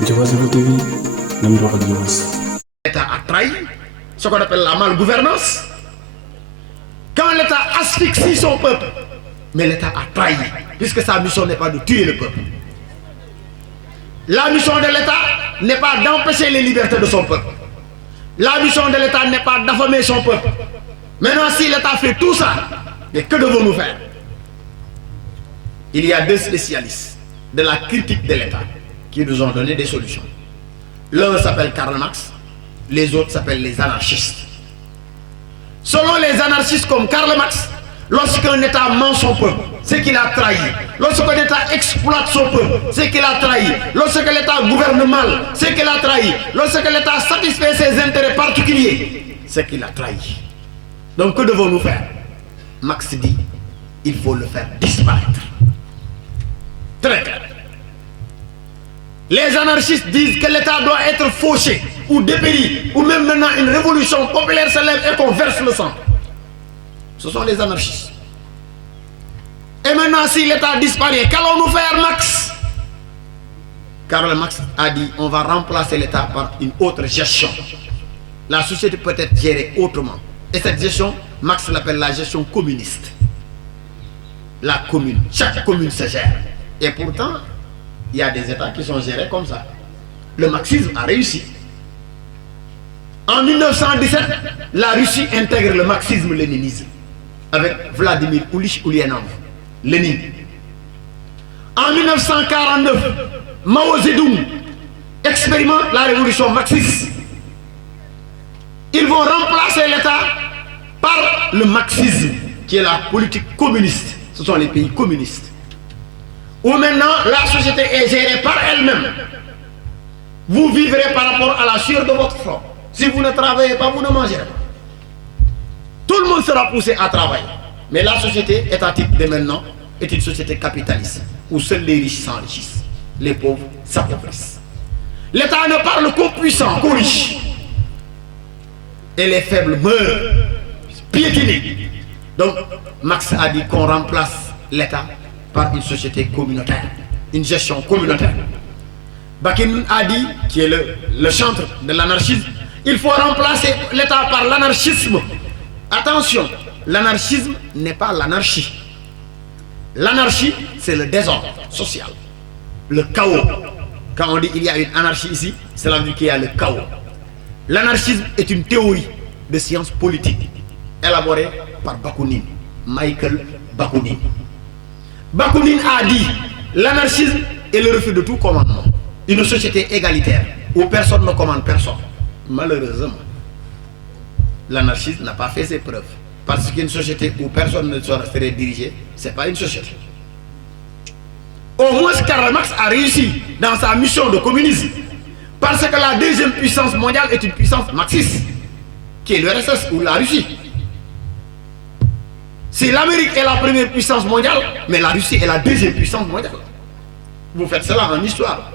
TV, L'État a trahi ce qu'on appelle la malgouvernance. Quand l'État asphyxie son peuple, mais l'État a trahi, puisque sa mission n'est pas de tuer le peuple. La mission de l'État n'est pas d'empêcher les libertés de son peuple. La mission de l'État n'est pas d'affamer son peuple. Maintenant, si l'État fait tout ça, mais que devons-nous faire? Il y a deux spécialistes de la critique de l'État qui nous ont donné des solutions. L'un s'appelle Karl Marx, les autres s'appellent les anarchistes. Selon les anarchistes comme Karl Marx, lorsqu'un État ment son peuple, c'est qu'il a trahi. Lorsqu'un État exploite son peuple, c'est qu'il a trahi. Lorsque l'État gouverne mal, c'est qu'il a trahi. Lorsque l'État satisfait ses intérêts particuliers, c'est qu'il a trahi. Donc que devons-nous faire? Marx dit, il faut le faire disparaître. Très clair. Les anarchistes disent que l'État doit être fauché ou dépéri, ou même maintenant une révolution populaire se lève et qu'on verse le sang. Ce sont les anarchistes. Et maintenant, si l'État disparaît, qu'allons-nous faire, Marx? Karl Marx a dit, on va remplacer l'État par une autre gestion. La société peut être gérée autrement. Et cette gestion, Marx l'appelle la gestion communiste. La commune, chaque commune se gère. Et pourtant, il y a des États qui sont gérés comme ça. Le marxisme a réussi. En 1917, la Russie intègre le marxisme-léninisme avec Vladimir Ilyich Ulyanov, Lénine. En 1949, Mao Zedong expérimente la révolution marxiste. Ils vont remplacer l'État par le marxisme, qui est la politique communiste. Ce sont les pays communistes. Où maintenant la société est gérée par elle-même. Vous vivrez par rapport à la sueur de votre front. Si vous ne travaillez pas, vous ne mangerez pas. Tout le monde sera poussé à travailler. Mais la société étatique de maintenant est une société capitaliste, où seuls les riches s'enrichissent, les pauvres s'appauvrissent. L'État ne parle qu'aux puissants, qu'aux riches. Et les faibles meurent, piétinés. Donc, Marx a dit qu'on remplace l'État par une société communautaire, une gestion communautaire. Bakounine a dit, qui est le chantre de l'anarchisme, il faut remplacer l'État par l'anarchisme. Attention, l'anarchisme n'est pas l'anarchie. L'anarchie, c'est le désordre social, le chaos. Quand on dit qu'il y a une anarchie ici, cela veut dire qu'il y a le chaos. L'anarchisme est une théorie de science politique élaborée par Bakounine, Michael Bakounine. Bakounine a dit, l'anarchisme est le refus de tout commandement. Une société égalitaire où personne ne commande personne. Malheureusement, l'anarchisme n'a pas fait ses preuves. Parce qu'une société où personne ne serait dirigé, ce n'est pas une société. Au moins, Karl Marx a réussi dans sa mission de communisme. Parce que la deuxième puissance mondiale est une puissance marxiste, qui est l'URSS ou la Russie. Si l'Amérique est la première puissance mondiale, mais la Russie est la deuxième puissance mondiale. Vous faites cela en histoire.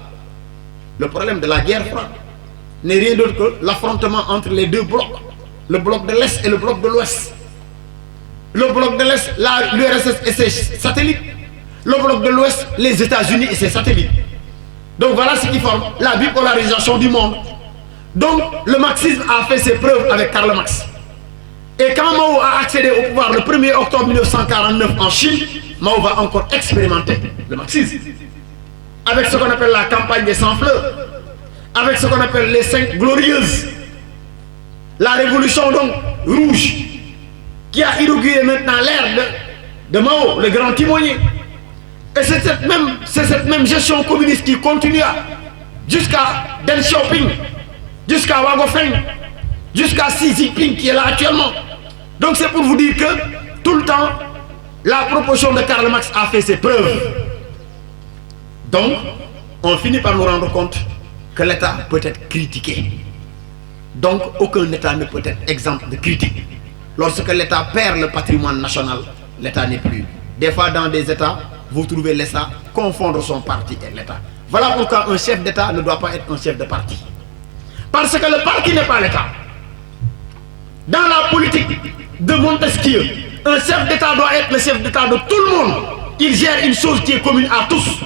Le problème de la guerre froide n'est rien d'autre que l'affrontement entre les deux blocs. Le bloc de l'Est et le bloc de l'Ouest. Le bloc de l'Est, l'URSS et ses satellites. Le bloc de l'Ouest, les États-Unis et ses satellites. Donc voilà ce qui forme la bipolarisation du monde. Donc le marxisme a fait ses preuves avec Karl Marx. Et quand Mao a accédé au pouvoir le 1er octobre 1949 en Chine, Mao va encore expérimenter le marxisme. Avec ce qu'on appelle la campagne des 100 fleurs, avec ce qu'on appelle les 5 glorieuses, la révolution donc rouge, qui a inauguré maintenant l'ère de Mao, le grand timonier. Et c'est cette même gestion communiste qui continua jusqu'à Deng Xiaoping, jusqu'à Wang Haofeng, jusqu'à Xi Jinping qui est là actuellement. Donc c'est pour vous dire que tout le temps, la proposition de Karl Marx a fait ses preuves. Donc, on finit par nous rendre compte que l'État peut être critiqué. Donc, aucun État ne peut être exempt de critique. Lorsque l'État perd le patrimoine national, l'État n'est plus. Des fois, dans des États, vous trouvez l'État confondre son parti et l'État. Voilà pourquoi un chef d'État ne doit pas être un chef de parti. Parce que le parti n'est pas l'État. Dans la politique de Montesquieu, un chef d'État doit être le chef d'État de tout le monde. Il gère une chose qui est commune à tous.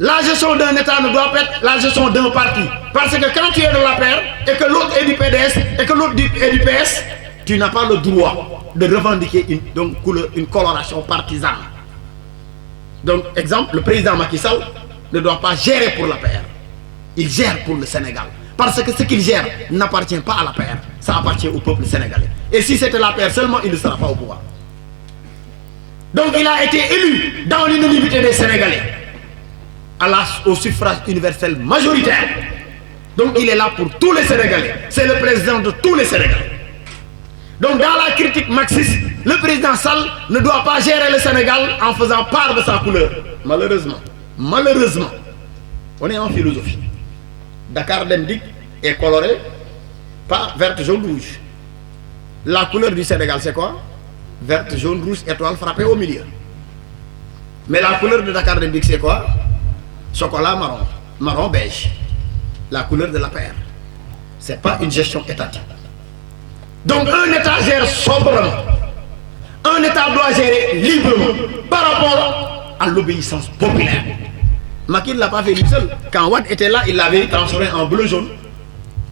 La gestion d'un État ne doit pas être la gestion d'un parti. Parce que quand tu es de la paire et que l'autre est du PDS et que l'autre est du PS, tu n'as pas le droit de revendiquer une coloration partisane. Donc, exemple, le président Macky Sall ne doit pas gérer pour la paire. Il gère pour le Sénégal. Parce que ce qu'il gère n'appartient pas à la paire. Ça appartient au peuple sénégalais. Et si c'était la paire seulement, il ne sera pas au pouvoir. Donc, il a été élu dans l'unanimité des Sénégalais. Au suffrage universel majoritaire. Donc il est là pour tous les Sénégalais. C'est le président de tous les Sénégalais. Donc dans la critique marxiste, le président Sall ne doit pas gérer le Sénégal en faisant part de sa couleur. Malheureusement. Malheureusement. On est en philosophie. Dakar Dem Dikk est coloré par vert, jaune, rouge. La couleur du Sénégal c'est quoi? Vert, jaune, rouge, étoile frappée au milieu. Mais la couleur de Dakar Dem Dikk c'est quoi? Chocolat marron, marron beige, la couleur de la paire. Ce n'est pas une gestion étatique. Donc un État gère sobrement. Un État doit gérer librement par rapport à l'obéissance populaire. Macky ne l'a pas fait lui seul. Quand Wade était là, il l'avait transformé en bleu-jaune,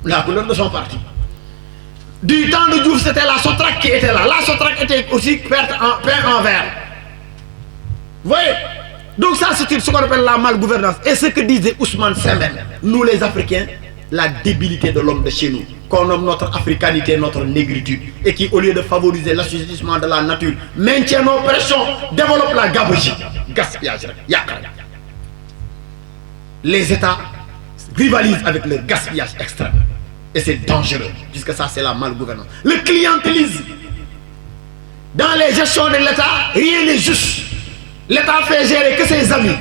la couleur de son parti. Du temps de Diouf, c'était la Sotrac qui était là. La Sotrac était aussi peinte en vert. Vous voyez? Donc ça c'est ce qu'on appelle la malgouvernance. Et ce que disait Ousmane Sembène, nous les Africains, la débilité de l'homme de chez nous, qu'on nomme notre africanité, notre négritude, et qui au lieu de favoriser l'assujettissement de la nature, maintient nos pressions, développe la gabegie, gaspillage. Les États rivalisent avec le gaspillage extrême. Et c'est dangereux, puisque ça c'est la malgouvernance. Le clientélisme. Dans les gestions de l'État, rien n'est juste. L'État fait gérer que ses amis.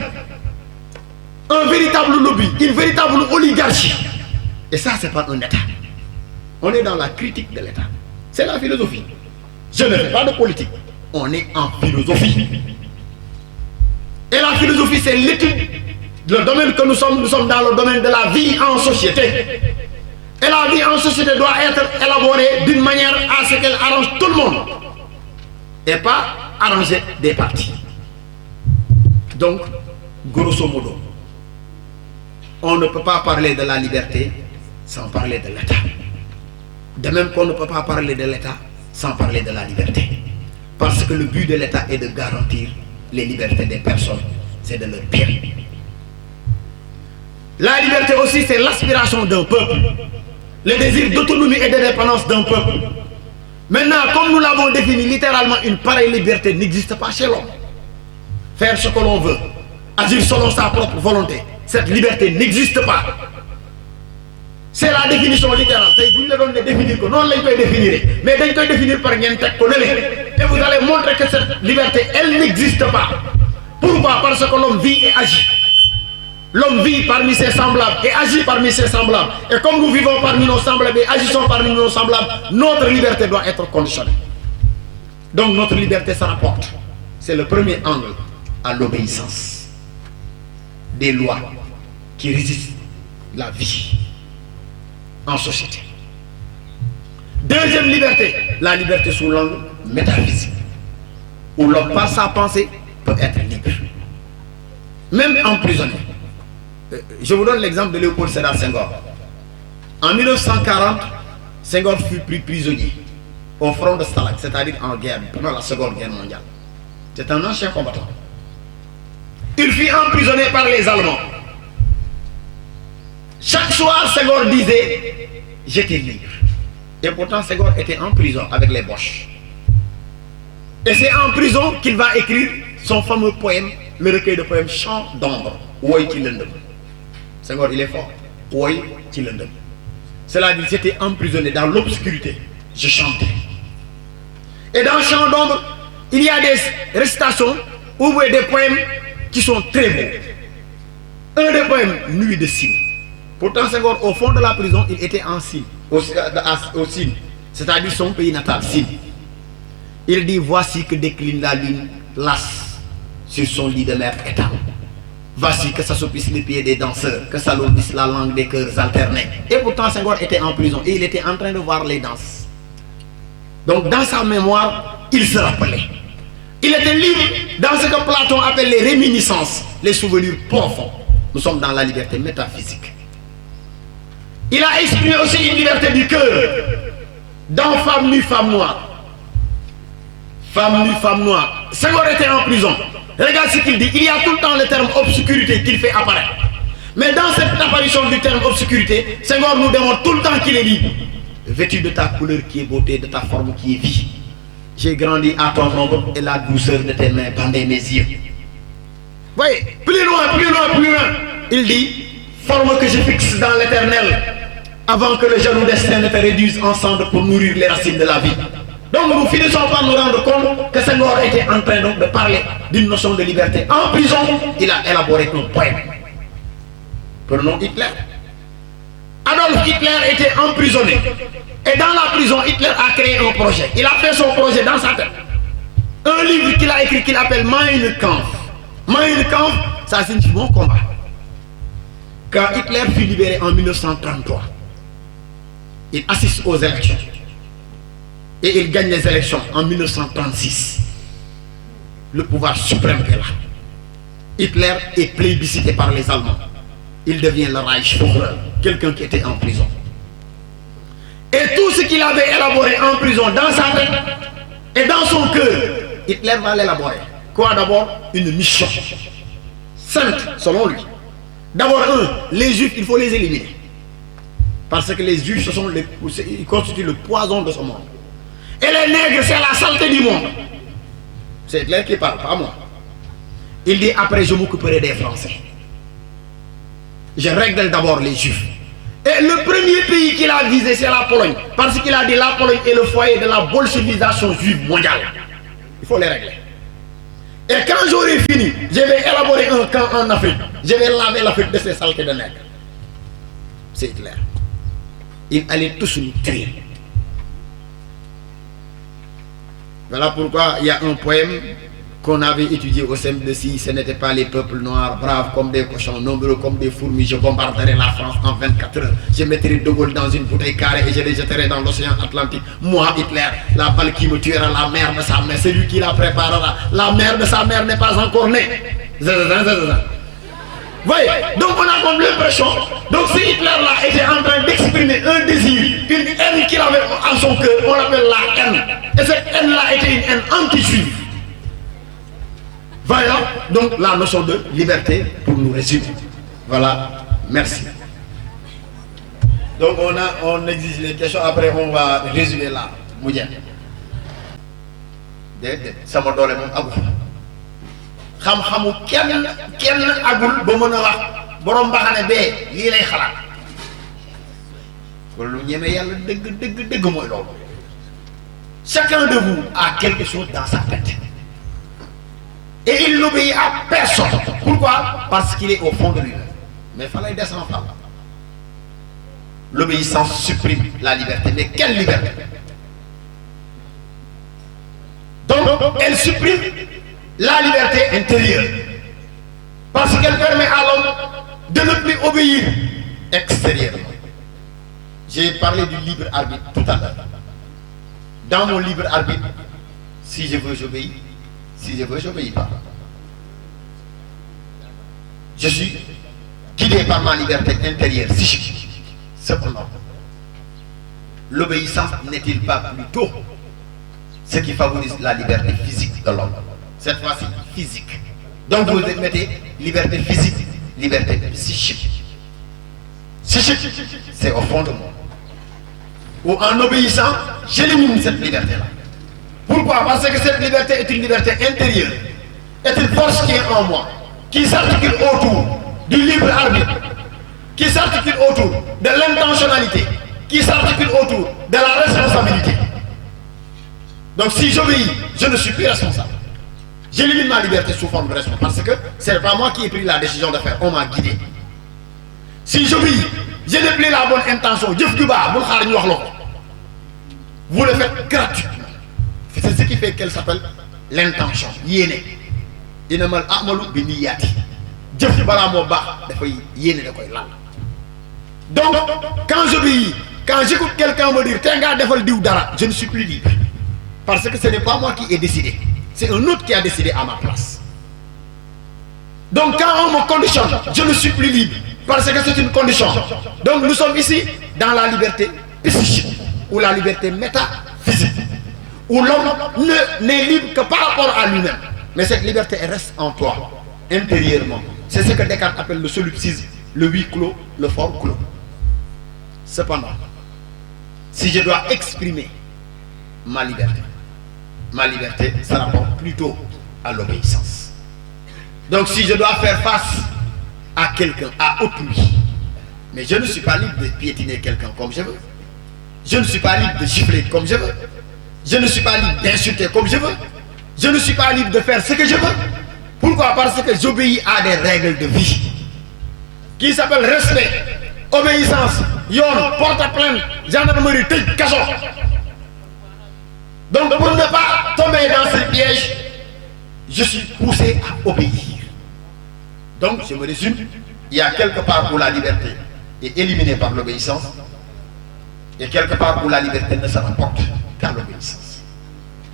Un véritable lobby, une véritable oligarchie. Et ça, c'est pas un État. On est dans la critique de l'État. C'est la philosophie. Je ne fais pas de politique. On est en philosophie. Et la philosophie, c'est l'étude. Le domaine que nous sommes dans le domaine de la vie en société. Et la vie en société doit être élaborée d'une manière à ce qu'elle arrange tout le monde. Et pas arranger des partis. Donc, grosso modo, on ne peut pas parler de la liberté sans parler de l'État. De même qu'on ne peut pas parler de l'État sans parler de la liberté. Parce que le but de l'État est de garantir les libertés des personnes. C'est de leur bien. La liberté aussi, c'est l'aspiration d'un peuple. Le désir d'autonomie et d'indépendance d'un peuple. Maintenant, comme nous l'avons défini littéralement, une pareille liberté n'existe pas chez l'homme. Faire ce que l'on veut, agir selon sa propre volonté. Cette liberté n'existe pas. C'est la définition littérale. Vous ne devez définir que non, vous définir. Mais vous pouvez définir par un texte. Et vous allez montrer que cette liberté, elle n'existe pas. Pourquoi? Parce que l'homme vit et agit. L'homme vit parmi ses semblables et agit parmi ses semblables. Et comme nous vivons parmi nos semblables et agissons parmi nos semblables, notre liberté doit être conditionnée. Donc notre liberté se rapporte. C'est le premier angle à l'obéissance des lois qui régissent la vie en société. Deuxième liberté, la liberté sous l'angle métaphysique, où l'homme par sa pensée peut être libre, même emprisonné. Je vous donne l'exemple de Léopold Sédar Senghor. En 1940, Senghor fut pris prisonnier au front de Stalag, c'est-à-dire en guerre, pendant la Seconde Guerre mondiale. C'est un ancien combattant. Il fut emprisonné par les Allemands. Chaque soir, Senghor disait « J'étais libre ». Et pourtant, Senghor était en prison avec les Boches. Et c'est en prison qu'il va écrire son fameux poème, le recueil de poèmes Chant d'ombre, Woy Kilendem. Senghor, il est fort. Woy Kilendem. Cela dit, j'étais emprisonné dans l'obscurité. Je chantais. Et dans Chant d'ombre, il y a des récitations ou des poèmes qui sont très beaux. Un des poèmes, Nuit de cygne. Pourtant, Senghor, au fond de la prison, il était en cygne, au cygne, c'est-à-dire son pays natal, cygne. Il dit, voici que décline la lune, lasse, sur son lit de mer étang. Voici que s'assoupissent les pieds des danseurs, que s'alourdisse la langue des cœurs alternés. Et pourtant, Senghor était en prison et il était en train de voir les danses. Donc, dans sa mémoire, il se rappelait. Il était libre dans ce que Platon appelle les réminiscences, les souvenirs profonds. Nous sommes dans la liberté métaphysique. Il a exprimé aussi une liberté du cœur. Dans femme nue, femme noire. Femme nue, femme noire. Senghor était en prison. Regarde ce qu'il dit. Il y a tout le temps le terme obscurité qu'il fait apparaître. Mais dans cette apparition du terme obscurité, Senghor nous démontre tout le temps qu'il est libre. Vêtu de ta couleur qui est beauté, de ta forme qui est vie. J'ai grandi à ton ombre et la douceur de tes mains bandait mes yeux. Voyez, plus loin, plus loin, plus loin. Il dit, forme que je fixe dans l'éternel, avant que le jaloux destin ne te réduise en cendres pour nourrir les racines de la vie. Donc nous finissons par nous rendre compte que Senghor était en train donc de parler d'une notion de liberté. En prison, il a élaboré un poème. Prenons Hitler. Adolf Hitler était emprisonné. Et dans la prison, Hitler a créé un projet. Il a fait son projet dans sa tête. Un livre qu'il a écrit qu'il appelle Mein Kampf. Mein Kampf, ça signifie mon combat. Quand Hitler fut libéré en 1933, il assiste aux élections. Et il gagne les élections en 1936. Le pouvoir suprême est là. Hitler est plébiscité par les Allemands. Il devient le Reichsführer, quelqu'un qui était en prison. Et tout ce qu'il avait élaboré en prison, dans sa tête et dans son cœur, Hitler va l'élaborer. Quoi d'abord? Une mission sainte, selon lui. D'abord, les Juifs, il faut les éliminer. Parce que les Juifs, ils constituent le poison de ce monde. Et les nègres, c'est la saleté du monde. C'est Hitler qui parle, pas moi. Il dit, après je m'occuperai des Français. Je règle d'abord les Juifs. Et le premier pays qu'il a visé, c'est la Pologne. Parce qu'il a dit, la Pologne est le foyer de la bolchevisation juive mondiale. Il faut les régler. Et quand j'aurai fini, je vais élaborer un camp en Afrique. Je vais laver l'Afrique de ces saletés de nègres. C'est Hitler. Il allait tous nous tuer. Voilà pourquoi il y a un poème qu'on avait étudié au CM2. Si ce n'était pas les peuples noirs, braves comme des cochons, nombreux comme des fourmis, je bombarderai la France en 24 heures. Je mettrai De Gaulle dans une bouteille carrée et je les jetterai dans l'océan Atlantique. Moi, Hitler, la balle qui me tuera, la mère de sa mère, c'est lui qui la préparera. La mère de sa mère n'est pas encore née. Voyez, donc on a comme l'impression, donc si Hitler là était en train d'exprimer un désir, une haine qu'il avait en son cœur, on l'appelle la haine. Et cette haine-là était une haine anti-juive. Voilà donc la notion de liberté pour nous résumer. Voilà, merci. Donc on exige les questions, après on va résumer là. Moudia. Ça m'a donné mon abou. xam-xamu kenn agul ba mën a wax borom baxane bee lii lay xalaat kon lu ñeme yàlla dëgg mooy loolu. Chacun de vous a quelque chose dans sa tête et il n'obéit à personne. Pourquoi? Parce qu'il est au fond de lui-même. Mais il fallait descendre là. L'obéissance supprime la liberté. Mais quelle liberté? Donc elle supprime la liberté intérieure, parce qu'elle permet à l'homme de ne plus obéir extérieurement. J'ai parlé du libre arbitre tout à l'heure. Dans mon libre arbitre, si je veux, j'obéis. Si je veux, j'obéis pas. Je suis guidé par ma liberté intérieure psychique. Cependant, l'obéissance n'est-il pas plutôt ce qui favorise la liberté physique de l'homme? Cette fois-ci, physique. Donc vous mettez liberté physique, liberté psychique. Psychique, c'est au fond de moi. Ou en obéissant, j'élimine cette liberté-là. Pourquoi? Parce que cette liberté est une liberté intérieure, est une force qui est en moi, qui s'articule autour du libre arbitre, qui s'articule autour de l'intentionnalité, qui s'articule autour de la responsabilité. Donc si j'obéis, je ne suis plus responsable. J'élimine ma liberté sous forme de responsabilité, parce que ce n'est pas moi qui ai pris la décision de faire, on m'a guidé. Si j'obéis, je n'ai plus la bonne intention. Vous le faites gratuitement. C'est ce qui fait qu'elle s'appelle l'intention. Yéné. Inamal amalu biniyati. Donc, quand j'obéis, quand j'écoute quelqu'un me dire Tenga defal diou dara, je ne suis plus libre. Parce que ce n'est pas moi qui ai décidé. C'est un autre qui a décidé à ma place. Donc quand on me conditionne, je ne suis plus libre, parce que c'est une condition. Donc nous sommes ici dans la liberté psychique, ou la liberté métaphysique, où l'homme n'est libre que par rapport à lui-même. Mais cette liberté elle reste en toi, intérieurement. C'est ce que Descartes appelle le solipsisme, le huis clos, le fort clos. Cependant, si je dois exprimer ma liberté se rapporte plutôt à l'obéissance. Donc si je dois faire face à quelqu'un, à autrui, mais je ne suis pas libre de piétiner quelqu'un comme je veux. Je ne suis pas libre de gifler comme je veux. Je ne suis pas libre d'insulter comme je veux. Je ne suis pas libre de faire ce que je veux. Pourquoi? Parce que j'obéis à des règles de vie qui s'appellent respect, obéissance, yon, porte-plainte, gendarmerie, tëj, kaso. Donc pour ne pas tomber dans ce piège, je suis poussé à obéir. Donc je me résume, il y a quelque part où la liberté est éliminée par l'obéissance, et quelque part où la liberté ne se rapporte qu'à l'obéissance.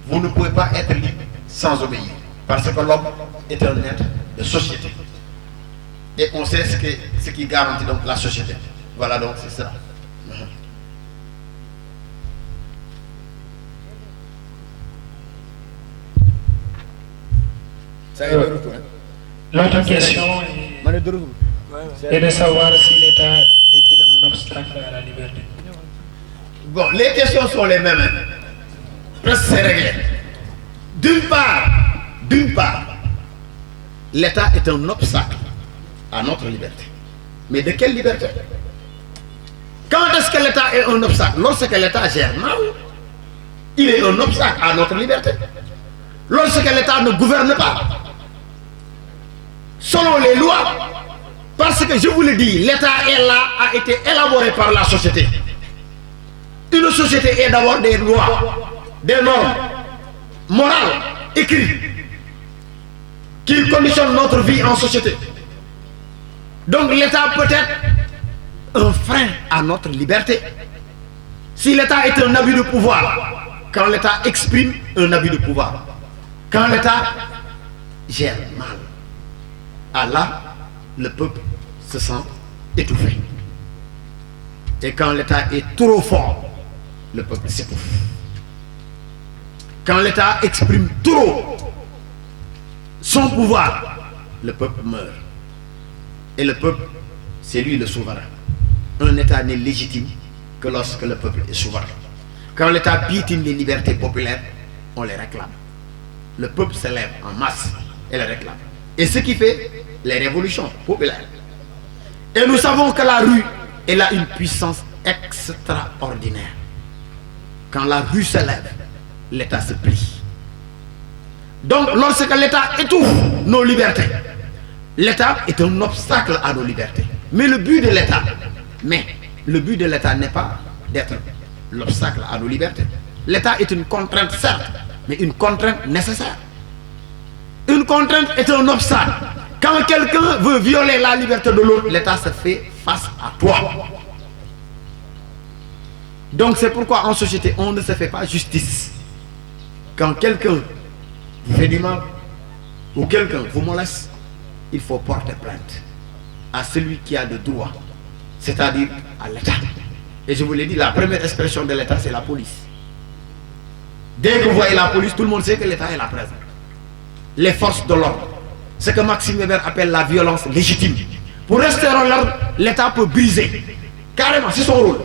Vous ne pouvez pas être libre sans obéir, parce que l'homme est un être de société. Et on sait ce qui garantit donc la société. Voilà, donc c'est ça. L'autre question est de savoir si l'État est un obstacle à la liberté. Bon, les questions sont les mêmes. Presque c'est réglé. D'une part, l'État est un obstacle à notre liberté. Mais de quelle liberté? Quand est-ce que l'État est un obstacle? Lorsque l'État gère mal, il est un obstacle à notre liberté. Lorsque l'État ne gouverne pas, selon les lois, parce que je vous le dis, l'État est là, a été élaboré par la société. Une société est d'abord des lois, des normes morales écrites qui conditionnent notre vie en société. Donc l'État peut être un frein à notre liberté. Si l'État est un abus de pouvoir, quand l'État exprime un abus de pouvoir, quand l'État gère mal, là, le peuple se sent étouffé. Et quand l'État est trop fort, le peuple s'étouffe. Quand l'État exprime trop son pouvoir, le peuple meurt. Et le peuple, c'est lui le souverain. Un État n'est légitime que lorsque le peuple est souverain. Quand l'État piétine les libertés populaires, on les réclame. Le peuple se lève en masse et les réclame. Et ce qui fait les révolutions populaires. Et nous savons que la rue, elle a une puissance extraordinaire. Quand la rue se lève, l'État se plie. Donc lorsque l'État étouffe nos libertés, l'État est un obstacle à nos libertés. Mais le but de l'État n'est pas d'être l'obstacle à nos libertés. L'État est une contrainte certes, mais une contrainte nécessaire. Une contrainte est un obstacle. Quand quelqu'un veut violer la liberté de l'autre, l'État se fait face à toi. Donc c'est pourquoi en société, on ne se fait pas justice. Quand quelqu'un vous fait du mal, ou quelqu'un vous moleste, il faut porter plainte à celui qui a de droit, c'est-à-dire à l'État. Et je vous l'ai dit, la première expression de l'État, c'est la police. Dès que vous voyez la police, tout le monde sait que l'État est là présent. Les forces de l'ordre, ce que Maxime Weber appelle la violence légitime. Pour restaurer l'ordre, l'État peut briser. Carrément, c'est son rôle.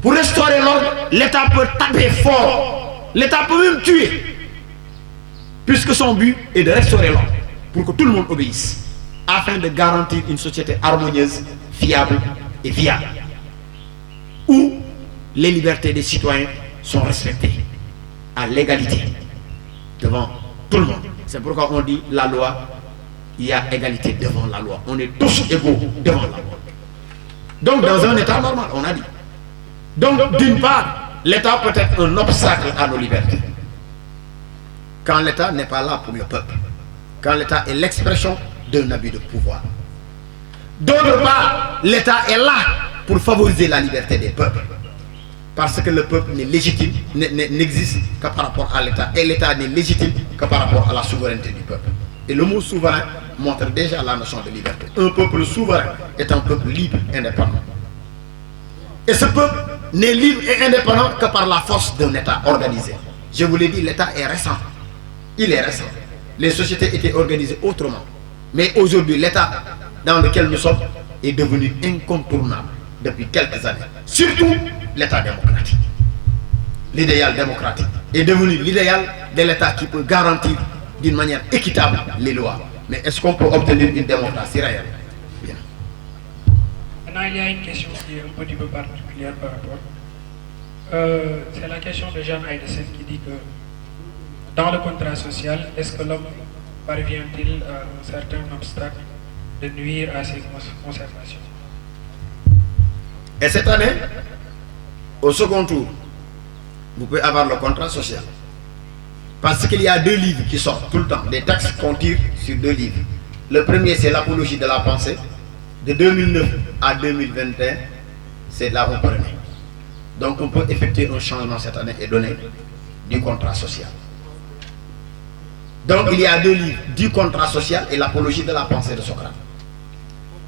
Pour restaurer l'ordre, l'État peut taper fort. L'État peut même tuer. Puisque son but est de restaurer l'ordre. Pour que tout le monde obéisse. Afin de garantir une société harmonieuse, fiable et viable. Où les libertés des citoyens sont respectées. À l'égalité. Devant tout le monde. C'est pourquoi on dit la loi, il y a égalité devant la loi. On est tous égaux devant la loi. Donc dans un état normal, on a dit. Donc d'une part, l'État peut être un obstacle à nos libertés. Quand l'État n'est pas là pour le peuple. Quand l'État est l'expression d'un abus de pouvoir. D'autre part, l'État est là pour favoriser la liberté des peuples. Parce que le peuple n'est légitime, n'existe que par rapport à l'État. Et l'État n'est légitime que par rapport à la souveraineté du peuple. Et le mot souverain montre déjà la notion de liberté. Un peuple souverain est un peuple libre, indépendant. Et ce peuple n'est libre et indépendant que par la force d'un État organisé. Je vous l'ai dit, l'État est récent. Il est récent. Les sociétés étaient organisées autrement. Mais aujourd'hui, l'État dans lequel nous sommes est devenu incontournable depuis quelques années. Surtout l'État démocratique. L'idéal démocratique est devenu l'idéal de l'État qui peut garantir d'une manière équitable les lois. Mais est-ce qu'on peut obtenir une démocratie réelle? Bien. Maintenant, il y a une question qui est un petit peu particulière par rapport. C'est la question de Jean Aïdesen qui dit que dans le contrat social, est-ce que l'homme parvient-il à un certain obstacle de nuire à ses conservations? Et cette année, au second tour, vous pouvez avoir le contrat social. Parce qu'il y a 2 livres qui sortent tout le temps, des textes qu'on tire sur 2 livres. Le premier, c'est l'apologie de la pensée. De 2009 à 2021, c'est là où on prenait. Donc on peut effectuer un changement cette année et donner du contrat social. Donc il y a 2 livres, du contrat social et l'apologie de la pensée de Socrate.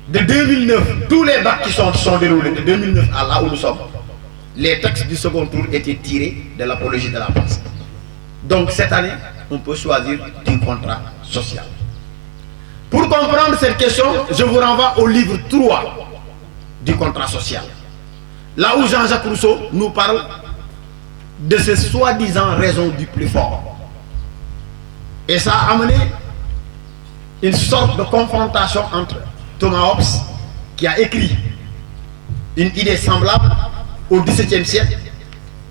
De 2009, tous les bacs qui sont déroulés de 2009 à là où nous sommes, les textes du second tour étaient tirés de l'apologie de la pensée. Donc cette année, on peut choisir du contrat social. Pour comprendre cette question, je vous renvoie au livre 3 du contrat social. Là où Jean-Jacques Rousseau nous parle de ces soi-disant raisons du plus fort. Et ça a amené une sorte de confrontation entre Thomas Hobbes, qui a écrit une idée semblable au XVIIe siècle,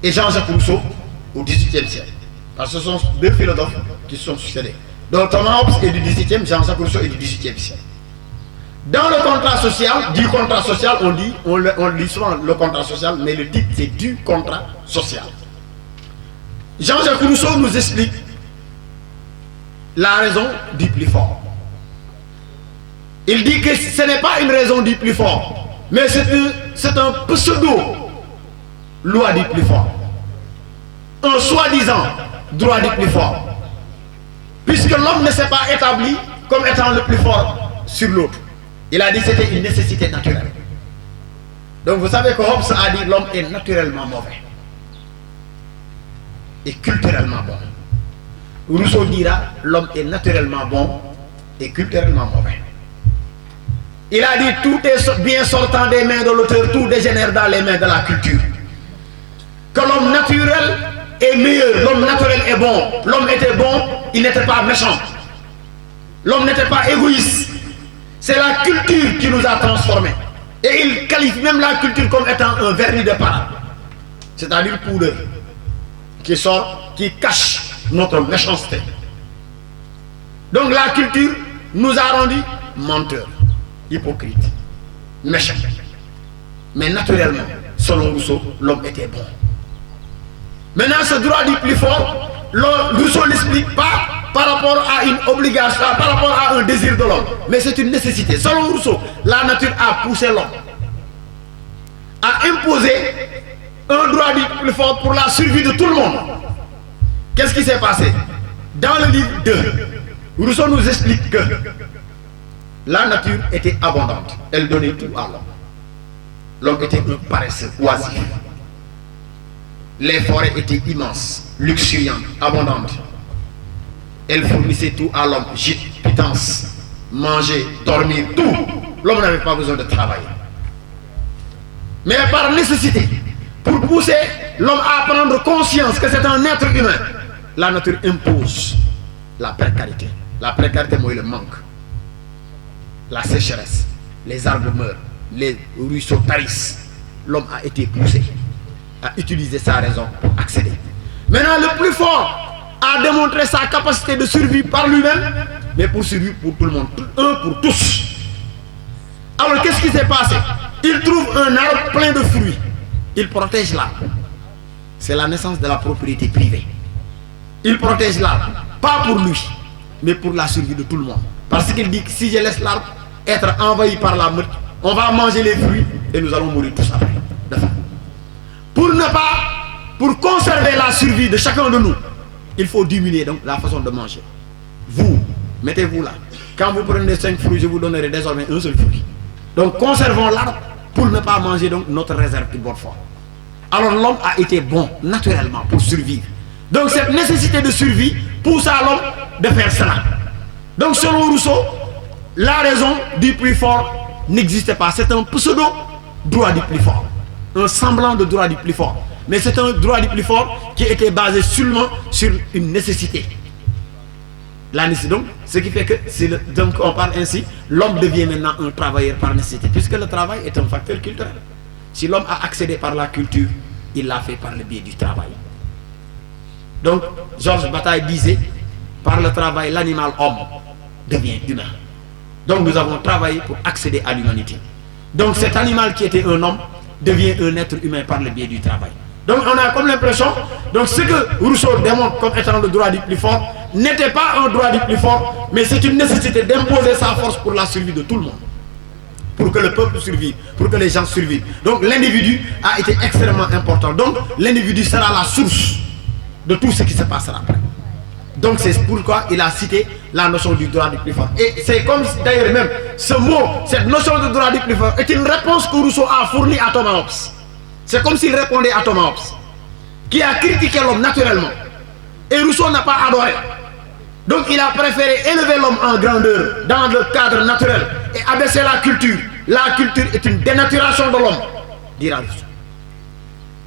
et Jean-Jacques Rousseau au XVIIIe siècle. Parce que ce sont 2 philosophes qui se sont succédés. Donc Thomas Hobbes est du XVIIe, Jean-Jacques Rousseau est du XVIIIe siècle. Dans le contrat social, du contrat social, on lit souvent le contrat social, mais le titre c'est du contrat social. Jean-Jacques Rousseau nous explique la raison du plus fort. Il dit que ce n'est pas une raison du plus fort, mais c'est un pseudo-loi du plus fort. Un soi-disant droit du plus fort. Puisque l'homme ne s'est pas établi comme étant le plus fort sur l'autre. Il a dit que c'était une nécessité naturelle. Donc vous savez que Hobbes a dit que l'homme est naturellement mauvais et culturellement bon. Rousseau dira l'homme est naturellement bon et culturellement mauvais. Il a dit tout est bien sortant des mains de l'auteur, tout dégénère dans les mains de la culture. Que l'homme naturel est meilleur, l'homme naturel est bon. L'homme était bon, il n'était pas méchant. L'homme n'était pas égoïste. C'est la culture qui nous a transformés. Et il qualifie même la culture comme étant un vernis de parade. C'est-à-dire poudre qui sort, qui cache notre méchanceté. Donc la culture nous a rendus menteurs, hypocrites, méchants. Mais naturellement, selon Rousseau, l'homme était bon. Maintenant, ce droit du plus fort, Rousseau ne l'explique pas par rapport à une obligation, par rapport à un désir de l'homme, mais c'est une nécessité. Selon Rousseau, la nature a poussé l'homme à imposer un droit du plus fort pour la survie de tout le monde. Qu'est-ce qui s'est passé? Dans le livre 2, Rousseau nous explique que la nature était abondante, elle donnait tout à l'homme. L'homme était un paresseux, oisif. Les forêts étaient immenses, luxuriantes, abondantes. Elles fournissaient tout à l'homme, gîte, pitance, manger, dormir, tout. L'homme n'avait pas besoin de travailler. Mais par nécessité, pour pousser l'homme à prendre conscience que c'est un être humain, la nature impose la précarité. La précarité, moi, le manque. La sécheresse, les arbres meurent, les ruisseaux tarissent. L'homme a été poussé à utiliser sa raison pour accéder. Maintenant, le plus fort a démontré sa capacité de survie par lui-même, mais pour survivre pour tout le monde, un pour tous. Alors, qu'est-ce qui s'est passé? Il trouve un arbre plein de fruits. Il protège l'arbre. C'est la naissance de la propriété privée. Il protège l'arbre, pas pour lui, mais pour la survie de tout le monde. Parce qu'il dit que si je laisse l'arbre être envahi par la meute, on va manger les fruits et nous allons mourir tous après. Pour conserver la survie de chacun de nous, il faut diminuer donc la façon de manger. Vous, Mettez-vous là. Quand vous prenez 5 fruits, je vous donnerai désormais un seul fruit. Donc conservons l'arbre pour ne pas manger donc notre réserve une bonne fois. Alors l'homme a été bon naturellement pour survivre. Donc cette nécessité de survie pousse à l'homme de faire cela. Donc selon Rousseau, la raison du plus fort n'existe pas. C'est un pseudo droit du plus fort. Un semblant de droit du plus fort. Mais c'est un droit du plus fort qui était basé seulement sur une nécessité. La nécessité, donc, ce qui fait que, donc on parle ainsi, l'homme devient maintenant un travailleur par nécessité, puisque le travail est un facteur culturel. Si l'homme a accédé par la culture, il l'a fait par le biais du travail. Donc, Georges Bataille disait, par le travail, l'animal homme devient humain. Donc nous avons travaillé pour accéder à l'humanité. Donc cet animal qui était un homme devient un être humain par le biais du travail. Donc on a comme l'impression, donc ce que Rousseau démontre comme étant le droit du plus fort n'était pas un droit du plus fort, mais c'est une nécessité d'imposer sa force pour la survie de tout le monde. Pour que le peuple survive, pour que les gens survivent. Donc l'individu a été extrêmement important. Donc l'individu sera la source de tout ce qui se passera après. Donc c'est pourquoi il a cité la notion du droit du plus fort. Et c'est comme d'ailleurs même ce mot, cette notion de droit du plus fort est une réponse que Rousseau a fournie à Thomas Hobbes. C'est comme s'il répondait à Thomas Hobbes, qui a critiqué l'homme naturellement. Et Rousseau n'a pas adoré. Donc il a préféré élever l'homme en grandeur dans le cadre naturel et abaisser la culture. La culture est une dénaturation de l'homme, dira Rousseau.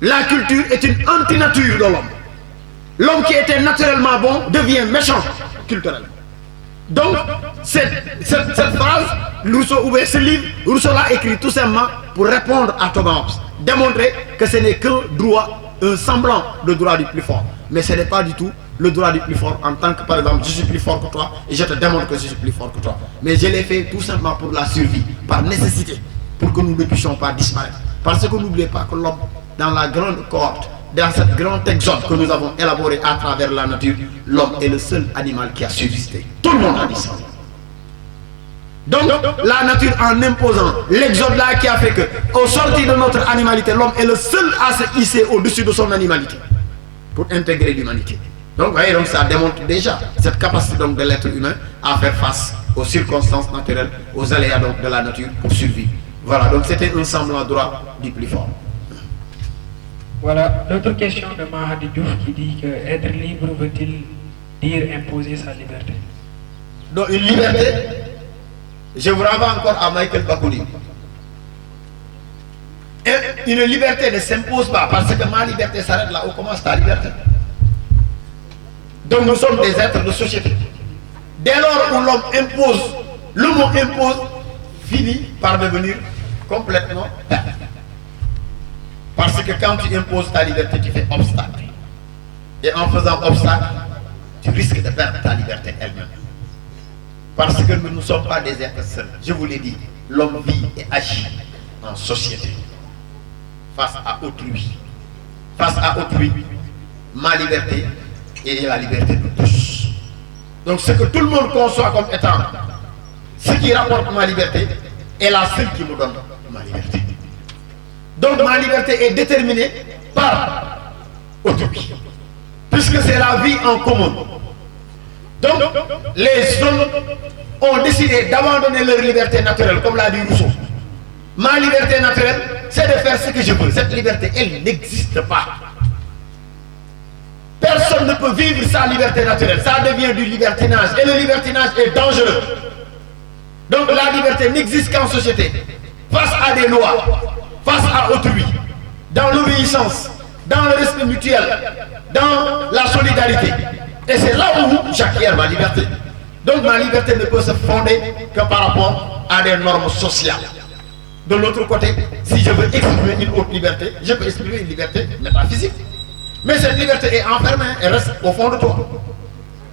La culture est une antinature de l'homme. L'homme qui était naturellement bon devient méchant culturellement. Donc, cette phrase, Rousseau, ou ce livre, Rousseau l'a écrit tout simplement pour répondre à Thomas Hobbes. Démontrer que ce n'est qu'un droit, un semblant de droit du plus fort. Mais ce n'est pas du tout le droit du plus fort en tant que, par exemple, je suis plus fort que toi et je te démontre que je suis plus fort que toi. Mais je l'ai fait tout simplement pour la survie, par nécessité, pour que nous ne puissions pas disparaître. Parce que n'oubliez pas que l'homme, dans la grande cohorte, dans ce grand exode que nous avons élaboré à travers la nature, l'homme est le seul animal qui a subsisté. Tout le monde a disparu. Donc, la nature en imposant l'exode là qui a fait que, au sortir de notre animalité, l'homme est le seul à se hisser au-dessus de son animalité pour intégrer l'humanité. Donc, vous voyez, donc, ça démontre déjà cette capacité donc, de l'être humain à faire face aux circonstances naturelles, aux aléas donc, de la nature pour survivre. Voilà, donc c'était un semblant droit du plus fort. Voilà, l'autre question de Mahadi Diouf qui dit que être libre veut-il dire imposer sa liberté? Donc une liberté, je vous renvoie encore à Michael Bakouli. Une liberté ne s'impose pas parce que ma liberté s'arrête là où commence ta liberté. Donc nous sommes des êtres de société. Dès lors où l'homme impose, le mot impose finit par devenir complètement perdu. Parce que quand tu imposes ta liberté, tu fais obstacle. Et en faisant obstacle, tu risques de perdre ta liberté elle-même. Parce que nous ne sommes pas des êtres seuls. Je vous l'ai dit, l'homme vit et agit en société. Face à autrui. Face à autrui, ma liberté est la liberté de tous. Donc ce que tout le monde conçoit comme étant ce qui rapporte ma liberté est la seule qui me donne ma liberté. Donc ma liberté est déterminée par autrui, puisque c'est la vie en commun. Donc les hommes ont décidé d'abandonner leur liberté naturelle, comme l'a dit Rousseau. Ma liberté naturelle, c'est de faire ce que je veux. Cette liberté, elle n'existe pas. Personne ne peut vivre sa liberté naturelle. Ça devient du libertinage. Et le libertinage est dangereux. Donc la liberté n'existe qu'en société. Face à des lois, face à autrui, dans l'obéissance, dans le respect mutuel, dans la solidarité. Et c'est là où j'acquiers ma liberté. Donc ma liberté ne peut se fonder que par rapport à des normes sociales. De l'autre côté, si je veux exprimer une autre liberté, je peux exprimer une liberté métaphysique. Mais cette liberté est enfermée, elle reste au fond de toi.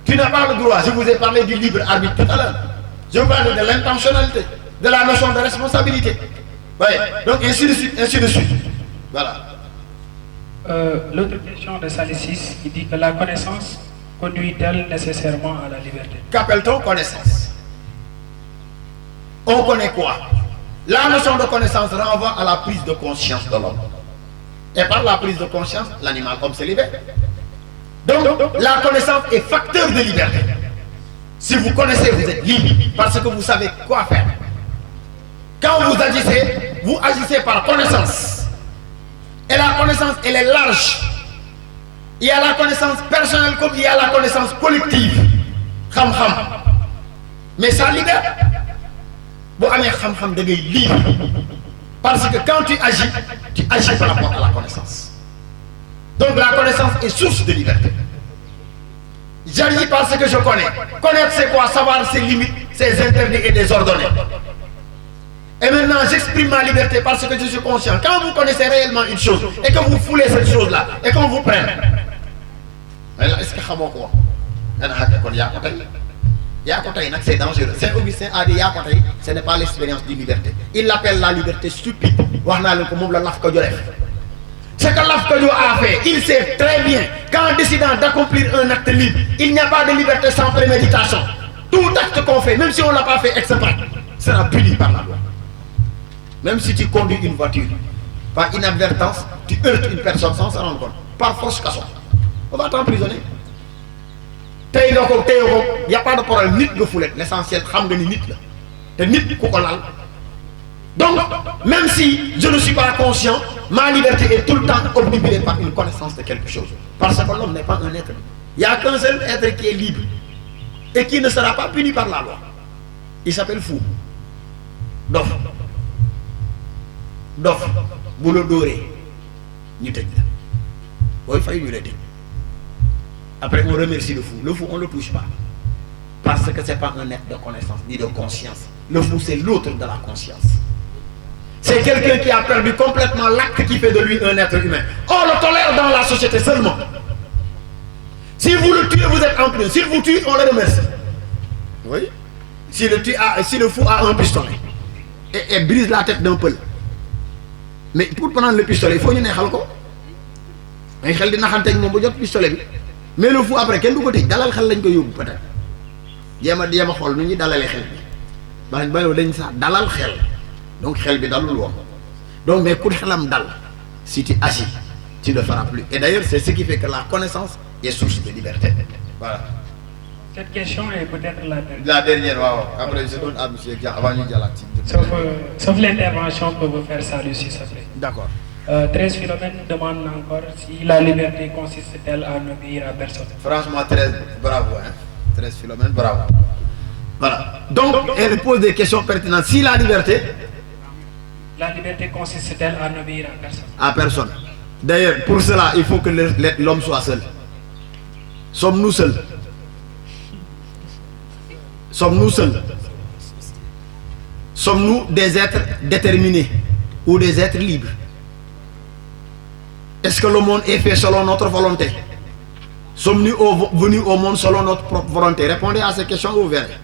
Tu n'as pas le droit, je vous ai parlé du libre arbitre tout à l'heure. Je vous parle de l'intentionnalité, de la notion de responsabilité. Ouais. Donc ainsi de suite, ainsi de suite. Voilà. L'autre question de Salicis qui dit que la connaissance conduit-elle nécessairement à la liberté? Qu'appelle-t-on connaissance? On connaît quoi? La notion de connaissance renvoie à la prise de conscience de l'homme. Et par la prise de conscience, l'animal homme se libère. Donc, la connaissance est facteur de liberté. Si vous connaissez, vous êtes libre parce que vous savez quoi faire. Quand vous agissez par connaissance. Et la connaissance, elle est large. Il y a la connaissance personnelle comme il y a la connaissance collective. Kham-kham. Mais ça libère. Vous avez kham-kham de libre. Parce que quand tu agis par rapport à la connaissance. Donc la connaissance est source de liberté. J'agis parce que je connais. Connaître c'est quoi? Savoir ses limites, ses interdits et désordonnés. Et maintenant j'exprime ma liberté parce que je suis conscient. Quand vous connaissez réellement une chose et que vous foulez cette chose-là et qu'on vous prenne. Est-ce que vous savez quoi? C'est dangereux. Saint Augustin a dit ce n'est pas l'expérience de liberté. Il l'appelle la liberté stupide. Ce que l'Afrique a fait, il sait très bien qu'en décidant d'accomplir un acte libre, il n'y a pas de liberté sans préméditation. Tout acte qu'on fait, même si on ne l'a pas fait exprès, sera puni par la loi. Même si tu conduis une voiture, par inadvertance, tu heurtes une personne sans se rendre compte. Par force cassons. On va t'emprisonner. Il n'y a pas de problème. Nit de foulette. L'essentiel, c'est nit. Donc, même si je ne suis pas conscient, ma liberté est tout le temps obnubilée par une connaissance de quelque chose. Parce que l'homme n'est pas un être. Il n'y a qu'un seul être qui est libre et qui ne sera pas puni par la loi. Il s'appelle fou. Dof. Dof. Boulot doré. Nous te disons. Il faut nous l'aider. Après, on remercie le fou. Le fou, on ne le touche pas. Parce que ce n'est pas un être de connaissance ni de conscience. Le fou, c'est l'autre de la conscience. C'est quelqu'un qui a perdu complètement l'acte qui fait de lui un être humain. On le tolère dans la société seulement. Si vous le tuez, vous êtes en prison. S'il vous tue, on le remercie. Oui. Si le fou a un pistolet et brise la tête d'un peul. Mais pour prendre le pistolet, il faut ñu neexal ko. Ay xel di naxante ak mom bu jot pistolet bi. Mais le fou après kenn du ko tej dalal xel lañ ko yóbbu peut-être. Jéema xol nu ñi dalalé xel bi. Bañ bayo dañ sa dalal xel. Donc xel bi dalul won. Donc mais ku xelam dal si tu agis, tu ne le feras plus. Et d'ailleurs, c'est ce qui fait que la connaissance est source de liberté. Voilà. Cette question est peut-être la dernière. La dernière, wow. Après, je donne à M. Jean avant de dire la Sauf l'intervention que vous faire ça, Lucie, ça fait. D'accord. 13 Philomène demande encore si la liberté consiste-t-elle à n'obéir à personne. Franchement, 13, bravo. Hein? 13 Philomène, bravo. Voilà. Donc, elle pose des questions pertinentes. Si la liberté consiste-t-elle à n'obéir à personne? À personne. D'ailleurs, pour cela, il faut que l'homme soit seul. Sommes-nous seuls? Sommes-nous seuls? Sommes-nous des êtres déterminés ou des êtres libres? Est-ce que le monde est fait selon notre volonté? Sommes-nous venus au monde selon notre propre volonté? Répondez à ces questions et vous verrez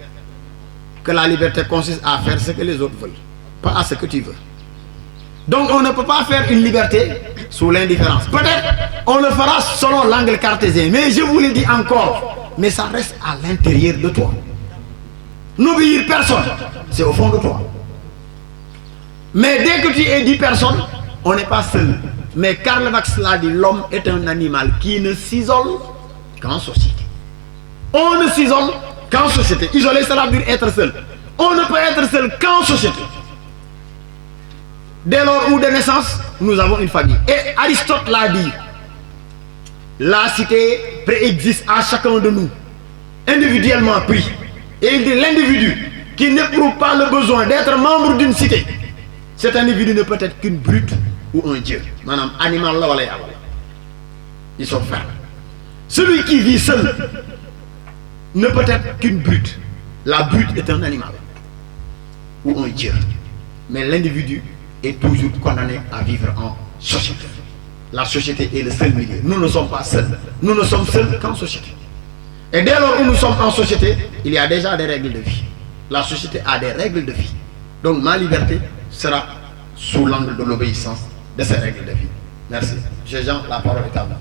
que la liberté consiste à faire ce que les autres veulent, pas à ce que tu veux. Donc on ne peut pas faire une liberté sous l'indifférence. Peut-être on le fera selon l'angle cartésien, mais je vous le dis encore, mais ça reste à l'intérieur de toi. N'obéir personne, c'est au fond de toi. Mais dès que tu es dit personne, on n'est pas seul. Mais Karl Marx l'a dit, l'homme est un animal qui ne s'isole qu'en société. On ne s'isole qu'en société. Isoler, cela veut dire être seul. On ne peut être seul qu'en société. Dès lors où de naissance, nous avons une famille. Et Aristote l'a dit, la cité préexiste à chacun de nous, individuellement pris. Et il dit l'individu qui n'éprouve pas le besoin d'être membre d'une cité, cet individu ne peut être qu'une brute ou un dieu. Madame, animal là, voilà. Ils sont fermes. Celui qui vit seul ne peut être qu'une brute. La brute est un animal ou un dieu. Mais l'individu est toujours condamné à vivre en société. La société est le seul milieu. Nous ne sommes pas seuls. Nous ne sommes seuls qu'en société. Et dès lors où nous sommes en société, il y a déjà des règles de vie. La société a des règles de vie. Donc ma liberté sera sous l'angle de l'obéissance de ces règles de vie. Merci. Jean, la parole est à vous.